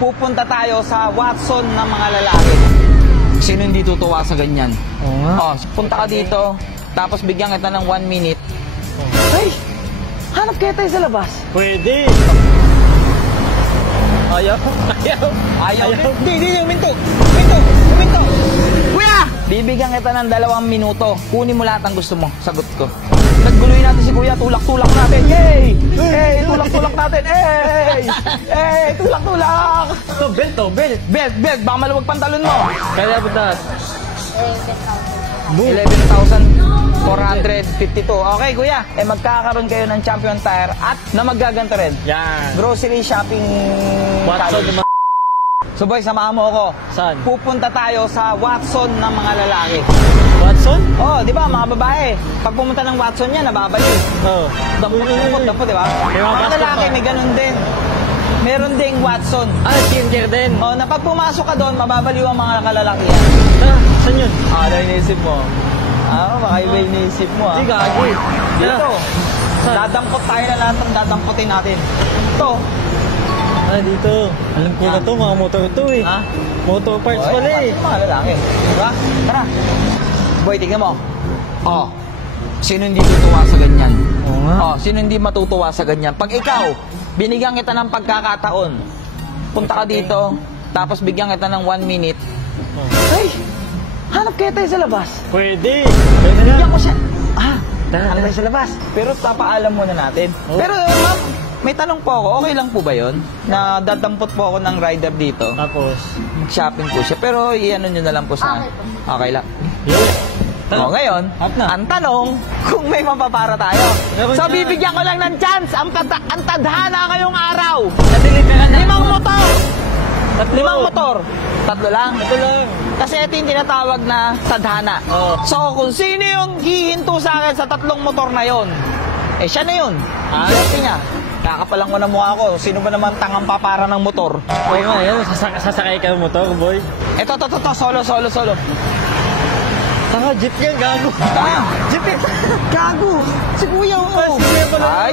pupunta tayo sa Watson ng mga lalaki. Sino hindi tutuwa sa ganyan? Oo nga. Oh, punta ka dito, tapos bigyan kita ng 1 minute. Ay! Hanap kaya tayo sa labas? Pwede. Ayaw. Ayaw. Ayaw. Hindi, uminto. Uminto. Kuya! Bibigyan kita ng 2 minuto. Kunin mo lahat ng gusto mo. Sagot ko. Nagguloy natin si Kuya. Tulak-tulak natin. Yay! Hey! Tulak-tulak natin. Hey! Hey! Tulak-tulak! Belt. Belt. Baka maluwag pantalon mo. Kaya po taas. 11,452. Okay, Kuya. Magkakaroon kayo ng champion tire at na maggaganto rin. Yan. Grocery shopping. Watson challenge. So boy, samahan mo ako. Saan? Pupunta tayo sa Watson ng mga lalaki. Watson? Oh, di ba mga babae? Pag pumunta ng Watson yan, nababaliw. Oo. Dampot, di ba? May mga Mga basket lalaki, pa. may ganun din. Meron ding Watson. Skincare din. Oh, na pag pumasok ka doon, mababaliw ang mga kalalakihan. Saan yun? Ano inisip mo? Baka iba inisip mo Hindi gagi. Dito. Saan? Dadampot tayo na lahat ng dadampotin natin. Ito. Dito. Alam ko na to, mga motor to eh. Ha? Motor parts pala eh. Mga lalaki. Diba? Tara. Boy, tignan mo. Oh. Sino hindi tutuwa sa ganyan? Oo nga. Oh, sino hindi matutuwa sa ganyan? Pag ikaw, binigyan kita ng pagkakataon, punta ka dito, tapos bigyan kita ng 1 minute. Ay! Hanap kaya tayo sa labas? Pwede. Pwede na. Bigyan ko siya. Tara. Hanap tayo sa labas. Pero papaalam muna natin. Oh. Pero ma'am, may tanong po ako, okay lang po ba yun? Na dadampot po ako ng rider dito. Tapos. Mag-shopping po siya. Pero i-ano nyo na lang po sa... Okay lang. Yeah. O ngayon, Hop na. ang tanong, kung may mapapara tayo. Meron So na. bibigyan ko lang ng chance. Ang tadhana ngayong araw. Nadilig ka na. 5 motor. 5 5 motor. 3 lang. Ito lang. Kasi ito yung tinatawag na tadhana. Oo. So kung sino yung hihinto sa akin sa 3 motor na yon, siya na yun. Swerte niya. Kakapalang ko na mukha ko. Sino ba naman tangang papara ng motor? Oo nga, yan. Sasakay ka ng motor, boy. Ito, solo. Tanga, jeep yan, gago. Jeep eh. Gago. Si Kuya mo. Kuya pala.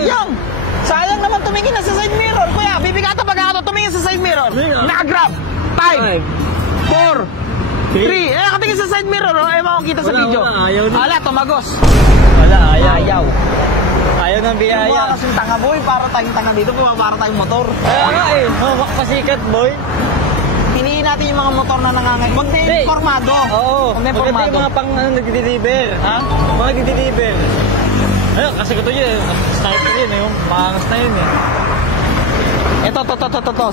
Sayang naman tumingin na sa side mirror. Kuya, bibigata pag ako tumingin sa side mirror. Nakagrab. 5, 4, 3. Nakatingin sa side mirror. Ewan ko kita sa video. Ayaw na. Ala, tumagos. Wala, Ayaw. Ayaw ng biyaya. Mukha kasing tanga, boy. Para tayong tanga dito. Para tayong motor. Kaya nga eh. Pasikat, boy. Piliin natin yung mga motor na nangangay. Huwag na yung formado. Oo. Huwag na yung Maganda formado. yung mga pang nagdi-deliver. Ha? Mga nagdi-deliver. Ayun, kasi ko to yun. Sniper yun eh. Maangas na yun eh. Ito,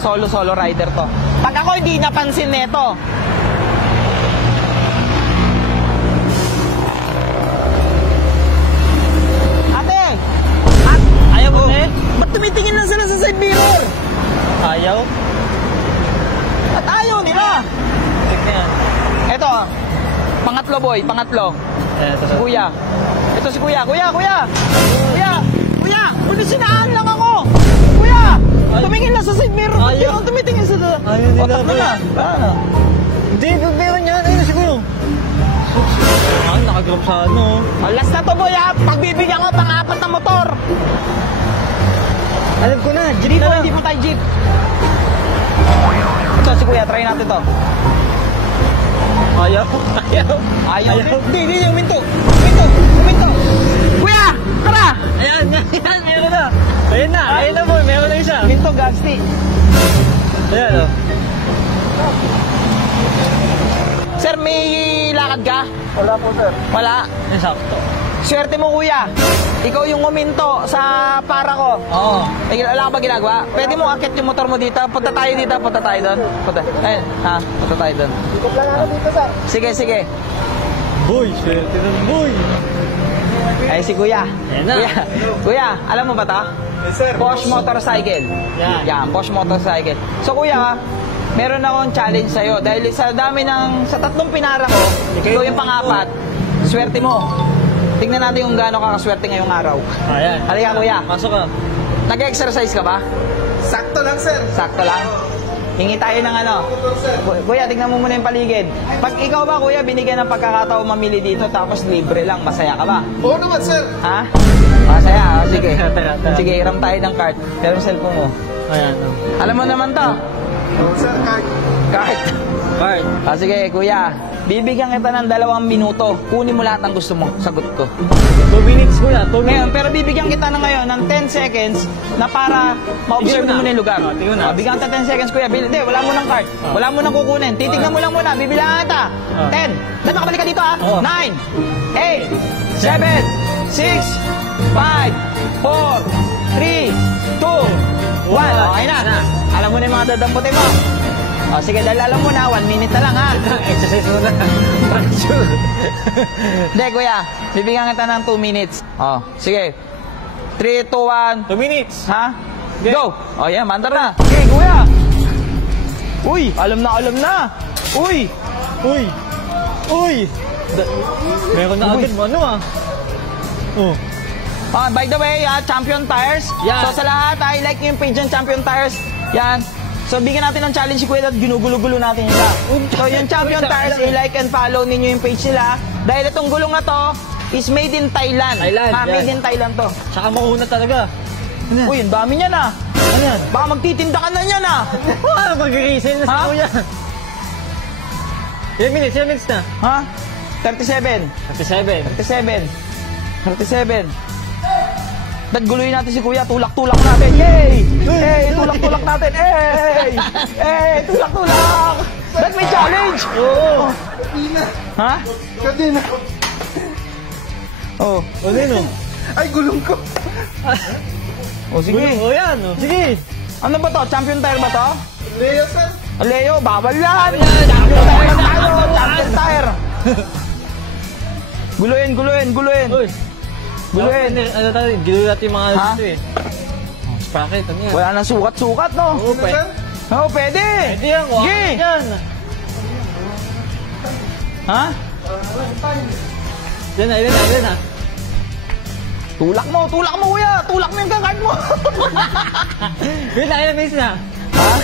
solo rider to. Pag ako hindi napansin nito, ate! Ayaw mo eh? Ba't tumitingin lang sila sa side mirror? Ayaw? At ayaw nila! Tignan yan. Ito, pangatlo boy, pangatlo. Ito Si Kuya. Ito si Kuya. Kuya! Buti sinaan lang ako! Kuya! Tumingin lang sa side mirror. Ba't Ayaw. yun tumitingin sa... Ayaw nila, Otak boy. na. Hindi, meron yan. Ayun na siguro. Nakagrab sa ano. Last na to boy ha. Pagbibigyan ko pang-4 na motor. Alam ko na. Jeep Dito, na lang. hindi pa tayo jeep. Ito si Kuya, try natin to. Ayaw. Ayaw. Hindi, uminto. Kuya, tara! Ayan, meron na. Ayun na boy, meron na isa. Uminto, gagsti. Ayan o. Sir, may lakad ka? Wala po sir. Wala. Sakto. Swerte mo kuya. Ikaw yung uminto sa para ko. Oo. Wala ka ba ginagawa? Pwede mo akit yung motor mo dito. Punta tayo doon. Ayun, punta tayo doon. Ikot lang ako dito sir. Sige. Boy, swerte na boy. Ay, si Kuya. Ayan na. Kuya, alam mo ba ta? Yes sir. Porsche motorcycle. Yan. Porsche motorcycle. So kuya, meron akong challenge sa'yo. Dahil sa dami sa 3 pinara ko, ikaw yung pang-4, swerte mo. Tingnan natin kung gaano ka kaswerte ngayong araw. Ayan. Halika kuya. Pasok ka. Nag-exercise ka ba? Sakto lang, sir. Sakto lang. Hingi tayo ng ano. Kuya, tignan mo muna yung paligid. Pag ikaw ba, kuya, binigyan ng pagkakataon mamili dito tapos libre lang, masaya ka ba? Oo naman, sir. Ha? Masaya. Sige. Tara. Sige, hiram tayo ng card. Pero yung cellphone mo. Ayan. Alam mo naman to. Oh, sir, kahit. Kahit. Card. Sige, kuya. Bibigyan kita ng 2 minuto. Kunin mo lahat ng gusto mo. Sagot ko. 2 minutes kuya, 2 Ngayon, minutes. pero bibigyan kita na ngayon ng 10 seconds na para ma-observe Tingnan mo na. na yung lugar. Tingnan na. Bigyan kita 10 seconds, kuya. Hindi, wala mo ng card. Wala mo nang kukunin. Titignan mo lang muna. Bibilangan kita. 10. Dapat makabalik ka dito, ha? 9, 8, 7, 6, 5, 4, 3, 2, 1. Okay na. Alam mo na yung mga dadamputin mo. Sige, dahil alam mo na, 1 minute na lang, ha? Exercise mo na. Fracture. Hindi, kuya. Bibigyan kita ng 2 minutes. Sige. 3, 2, 1. 2 minutes. Ha? Okay. Go! Yan, mandar na. Okay, kuya. Uy, alam na. Uy! Uy! Uy! Meron na agad mo. Ano ah? Oh. By the way, Champion Tires. Yan. So sa lahat, I like yung page ng Champion Tires. Yan. So bigyan natin ng challenge si Kuya at ginugulo-gulo natin sila. So yung Champion Tires, i-like and follow ninyo yung page nila. Dahil itong gulong na to is made in Thailand. Thailand, Made yan. in Thailand to. Tsaka mauna talaga. Ano yan? Uy, ang dami niyan, ah. Ano yan? Baka magtitinda ka na niyan, ah. Mag-reason na si Ha? kuya. Ilang minutes na? Ha? 37. 37. 37. Ba't guluhin natin si Kuya? Tulak-tulak natin. Yay! Hey! Tulak-tulak natin. Hey! Hey! Tulak-tulak! Ba't may challenge? Oo. Kanina. Ha? Kanina. Oh. Ano yun oh? Ay, gulong ko. Oh, sige. Oh yan oh. Sige. Ano ba to? Champion tire ba to? Leo, sir. Leo, bawal yan! Champion tire na tayo! Champion tire! Guluhin! Uy. Guluhin! Ano tayo? Giluhin natin yung mga Ha? dito eh. Oh, sprocket. Ano yan? Wala nang sukat-sukat, no? Oo, Ano, sir? Oo, pwede! Pwede yan. Kuha Sige! yan. Ha? Yan na. Tulak mo, Kuya! Tulak mo yung card mo! Yun na, ilang minutes na? Ha?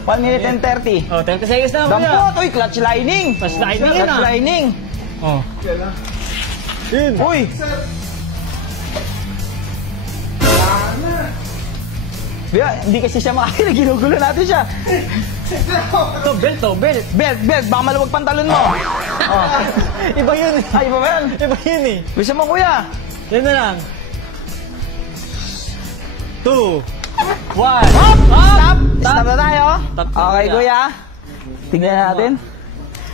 1 minute and 30. Oh, 30 seconds na kuya. Dampot! Uy, clutch lining! Clutch lining yun, Clutch ah. lining! Oh. Yun. Uy! Biya, hindi kasi siya makakita. Ginugulo natin siya. To, belt. Belt, baka maluwag pantalon mo. Oh. Iba yun eh. Ay, iba ba yan? Iba yun eh. Bisa mo, Kuya. Yan na lang. 2, 1. Stop! Stop na tayo. Stop na Okay, tayo. Kuya. Tignan natin.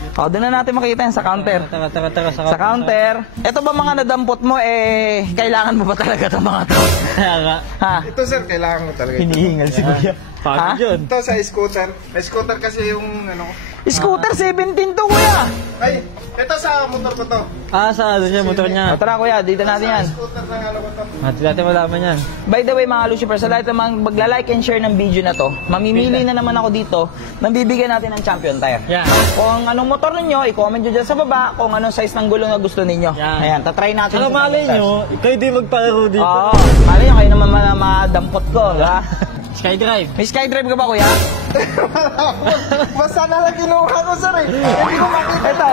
Doon na natin makikita yan sa counter. Tara. Sa counter. Ito ba mga nadampot mo, kailangan mo ba talaga itong mga to? Kaya nga. Ha? Ito, sir, kailangan ko talaga. Hinihingal si Kuya. Pagod yun. Ito sa scooter. May scooter kasi yung ano. Scooter 17 to, Kuya. Ay, ito sa motor ko to. Sa ano siya, motor niya. Tara, Kuya. Dito natin yan. Scooter na ano ko to. Mati natin malaman yan. By the way, mga Lucifer, sa lahat ng mga magla-like and share ng video na to, mamimili na naman ako dito nang bibigyan natin ng Champion Tire. Yan. Kung anong motor ninyo, i-comment nyo dyan sa baba kung anong size ng gulong na gusto ninyo. Yan. Ayan, tatry natin. Saka sa malay Champion Tire. nyo, kayo din magpalaro dito. Oo, malay nyo, kayo naman madampot ko, ha? Skydrive. May skydrive ka ba, Kuya? Basta na lang kinuha ko, sir eh. Hindi ko makita. Ito.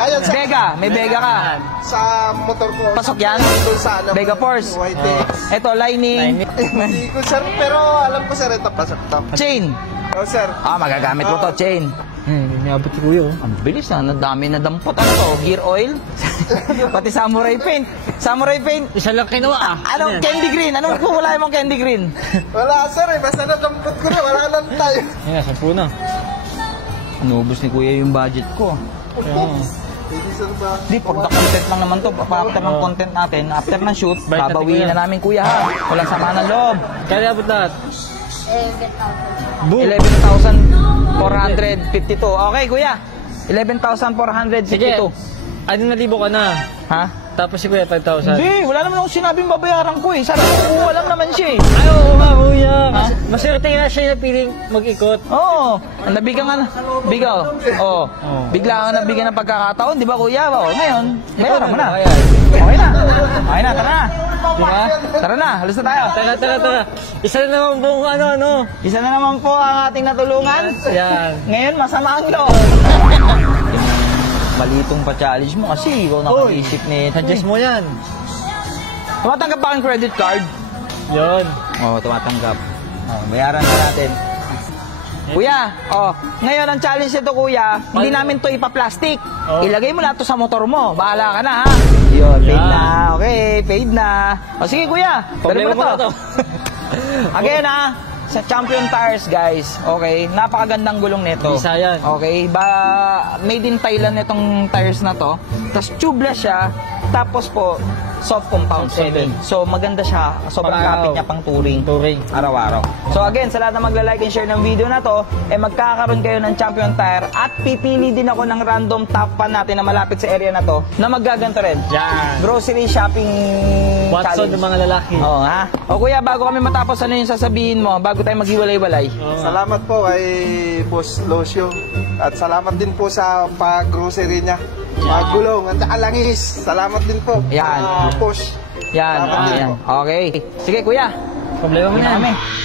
Ayan, sa, Vega, may Vega ka. sa motor ko. Pasok yan? Doon sa ano. Vega Force. White X. Ito, lining. Hindi ko, sir. Pero alam ko, sir, ito pasok to. Chain. Oh, sir. Magagamit mo to, chain. Niabot si Kuya. Ang bilis na, nadami na dampot. Ano to? Gear oil? Pati samurai paint. Samurai paint. Isa lang kinuha ah. Anong candy green? Anong kumulay mong candy green? Wala, sir eh. Basta nadampot ko na. Wala lang tayo. Yan na, 10 na. Inubos ni Kuya yung budget ko. Hindi, sir ba? Di, pag content lang naman to. After ng content natin, after ng shoot, Bait natin, babawiin Kuya. na namin, Kuya, ha? Walang sama ng loob. Kaya abot lahat. Boom. 11,452. Okay, Kuya. 11,452. Sige. 6,000 ka na. Ha? Tapos si Kuya 5,000. Hindi, wala naman akong sinabing babayaran ko eh. Sabi ko, kuha lang naman siya eh. Ay, oo nga, Kuya. Maswerte nga siya na piling mag-ikot. Oo, nabigyan ka na. Bigaw. Oo. Bigla ka nabigyan ng pagkakataon, di ba, Kuya? Oo, ngayon, bayaran mo na. Ayan. Okay na. Okay na, tara na. Diba? Tara na, halos na tayo. Tara. Isa na naman buong ano. Isa na naman po ang ating natulungan. Yan. Ngayon, masama ang loob. Malitong pa-challenge mo kasi ikaw nakaisip nito. Suggest mo yan. Tumatanggap ba ang credit card? Yun. Oo, tumatanggap. Bayaran na natin. Kuya, oh, ngayon ang challenge nito kuya, hindi namin to ipa-plastic. Oh. Ilagay mo lahat to sa motor mo. Bahala ka na ha. Yun, paid na. Okay, paid na. O sige kuya, dali mo Problema na to. Again ha, sa Champion Tires guys, okay, napakagandang gulong nito. Isa yan. Okay, made in Thailand itong tires na to. Tapos tubeless siya, tapos po soft compound 7. So maganda siya, sobrang Pang-araw. kapit niya pang touring. Touring. Araw-araw. So again, sa lahat na magla-like and share ng video na to, magkakaroon kayo ng Champion Tire at pipili din ako ng random top fan natin na malapit sa area na to na maggaganto rin. Yan. Grocery shopping Watson ng mga lalaki. Oo ha. O kuya, bago kami matapos, ano yung sasabihin mo? Bago tayo maghiwalay-walay. Salamat po kay Boss Lucio. At salamat din po sa pag-grocery niya. Magulong at alangis. Salamat din po. Yan. Push. Yan. Salamat din Yan. po. Okay. Sige kuya. Problema mo Hindi na na. kami.